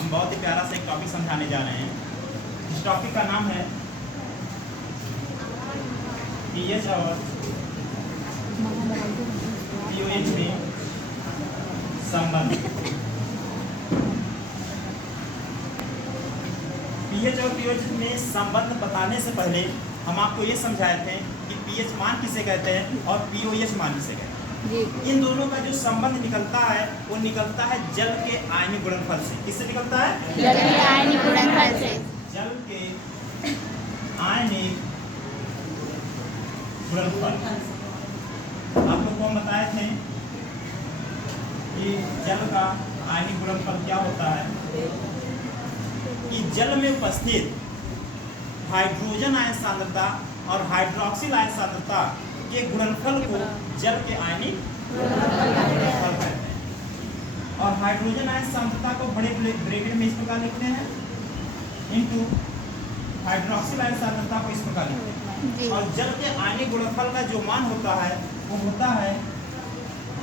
हम बहुत ही प्यारा सा एक टॉपिक समझाने जा रहे हैं। इस टॉपिक का नाम है पीएच और पीओएच में संबंध। पीएच और पीओएच में संबंध बताने से पहले हम आपको ये समझाए थे कि पीएच मान किसे कहते हैं और पीओएच मान किसे कहते हैं। इन दोनों का जो संबंध निकलता है वो निकलता है जल के आयनिक गुणनफल से। किससे निकलता है? जल के आयनिक गुणनफल से। जल के आयनिक गुणनफल। आप लोग को हम बताए थे कि जल का आयनिक गुणनफल क्या होता है कि जल में उपस्थित हाइड्रोजन आयन सांद्रता और हाइड्रोक्सिल आयन सांद्रता के गुणनफल को जल के आयनिक गुणनफल कहते हैं। और हाइड्रोजन आयन सांद्रता को बड़े ब्रैकेट में इस प्रकार लिखते हैं इनटू हाइड्रोक्सिल आयन सांद्रता को इस प्रकार लिखते हैं। और जल के आयनिक गुणनफल का जो मान होता है वो होता है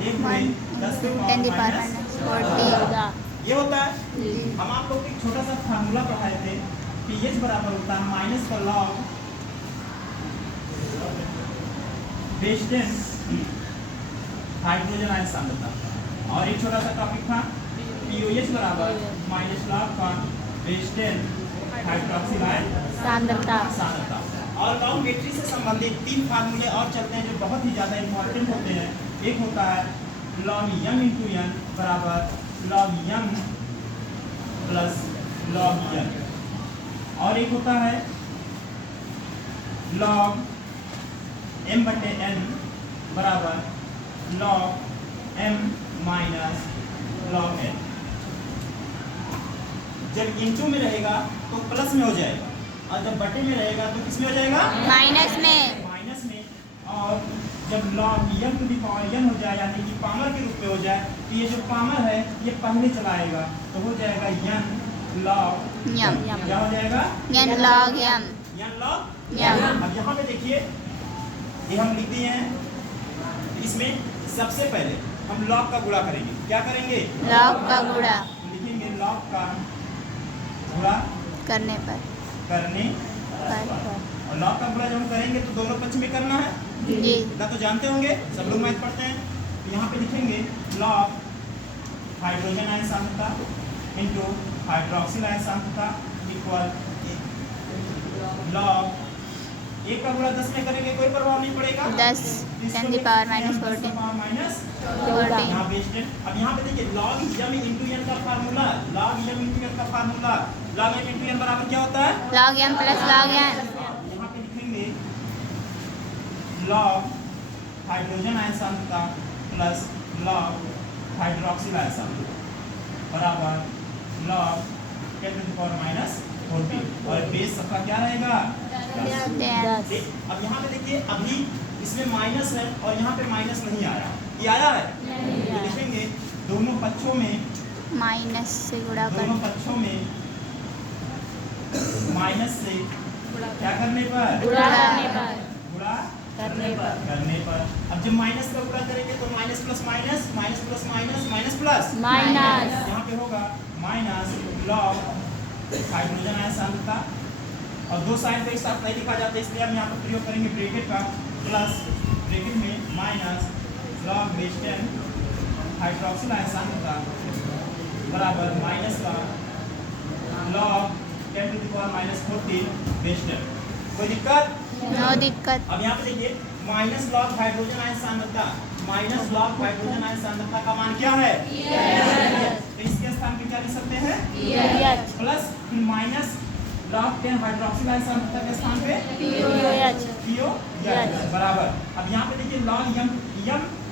1/10 ये होता है। हम आप लोग एक छोटा सा फार्मूला पढ़ाए थे, पीएच बराबर होता है माइनस का लॉग बेस्टेन हाइड्रोजन आयन सांद्रता। और एक छोटा सा टॉपिक था पीओएच बराबर माइनस लॉग का बेस्टेन हाइड्रोक्सिल आयन सांद्रता। और लॉग मेट्री से संबंधित 3 फार्मूले और चलते हैं जो बहुत ही ज़्यादा इंपॉर्टेंट होते हैं। एक होता है लॉग m इंटू n बराबर log m plus log n। और एक होता है लॉग m/n बराबर log m minus log n। जब इंटू में रहेगा तो प्लस में हो जाएगा और जब बटे में रहेगा तो किस में हो जाएगा? माइनस में। माइनस में। और जब log m to the power n हो जाए यानी कि पावर के रूप में हो जाए तो ये जो पावर है ये पहले चलाएगा तो हो जाएगा n लॉग यम। क्या हो जाएगा? n log m। n log m. अब यहाँ पे देखिए ये हम लिख दिए हैं। इसमें सबसे पहले हम लॉग का गुणा करेंगे। क्या करेंगे? log का गुणा लिखेंगे लॉग का गुणा करने पर। और लॉग का गुणा जब हम करेंगे तो दोनों पक्ष में करना है। जी। इतना तो जानते होंगे, सब लोग मैथ पढ़ते हैं। तो यहाँ पे लिखेंगे लॉग हाइड्रोजन आयन सांद्रता इनटू हाइड्रोक्सिल आयन सांद्रता इक्वल लॉग 1 का गुणा 10 में करेंगे कोई प्रभाव नहीं पड़ेगा। 10 10 की पावर माइनस 14। यहाँ बेस्टेड। अब यहाँ पे देखिए log m इंटू n का formula, log m into n का formula, log m into n बराबर क्या होता है? log m plus log n। यहाँ पे लिखेंगे log हाइड्रोजन आयन सांद्रता प्लस log हाइड्रोक्सिल आयन सांद्रता बराबर log 10 to the power minus 14। और बेस सबका क्या रहेगा? 10। अब यहाँ पे देखिए अभी इसमें माइनस है और यहाँ पे माइनस नहीं आया। ये आया है? तो लिखेंगे दोनों पक्षों में माइनस से गुणा कर। दोनों पक्षों में माइनस से क्या करने पर? गुणा करने पर। गुणा करने पर। अब जब माइनस का गुणा करेंगे तो minus plus minus, minus plus minus, minus plus minus. यहाँ पे होगा माइनस लॉग हाइड्रोजन आयन सांद्रता और दो साइन को एक साथ नहीं लिखा जाता इसलिए हम यहाँ पर प्रयोग करेंगे ब्रैकेट का प्लस ब्रैकेट में माइनस लॉग बेस्टेन हाइड्रोक्सिल आयन सांद्रता बराबर माइनस का log 10 to the power minus 14 बेस्टेन। कोई दिक्कत? नो दिक्कत। अब यहाँ पे देखिए माइनस लॉग हाइड्रोजन आयन सांद्रता, माइनस लॉग हाइड्रोजन आयन सांद्रता का मान क्या है? तो इसके स्थान पे क्या लिख सकते हैं? प्लस फिर माइनस लॉग 10 हाइड्रोक्सिल आयन सांद्रता के स्थान पे POH बराबर। अब यहाँ पे देखिए log m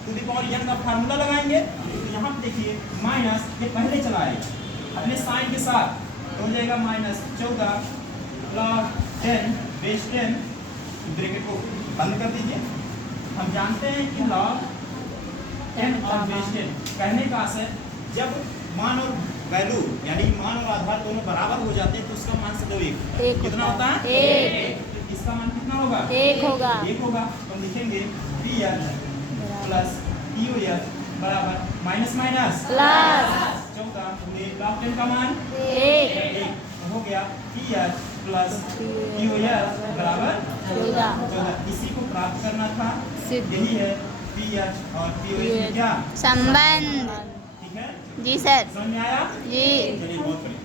to the power n का फार्मूला लगाएंगे तो यहाँ पे देखिए माइनस ये पहले चलाएगा अपने साइन के साथ तो हो जाएगा माइनस 14 लॉग 10 बेस 10 ब्रैकेट को बंद कर दीजिए। हम जानते हैं कि लॉग 10 और बेस 10 कहने का आशय जब मान और वैल्यू यानी मान और आधार दोनों बराबर हो जाते हैं तो उसका मान से दो एक कितना होता है? 1। इसका मान कितना होगा? 1 होगा। 1 होगा तो लिखेंगे PH प्लस POH बराबर माइनस माइनस प्लस 14 पूरे लॉग 10 का मान एक 1 हो गया। PH प्लस QS बराबर 14। इसी को प्राप्त करना था, सिद्ध। यही है PH और QS में क्या संबंध। ठीक है। जी सर। समझ में आया? जी। चलिए बहुत बढ़िया।